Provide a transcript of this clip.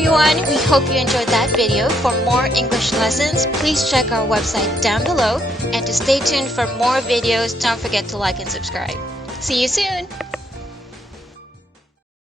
everyone, we hope you enjoyed that video. For more English lessons, please check our website down below. And to stay tuned for more videos, don't forget to like and subscribe. See you soon!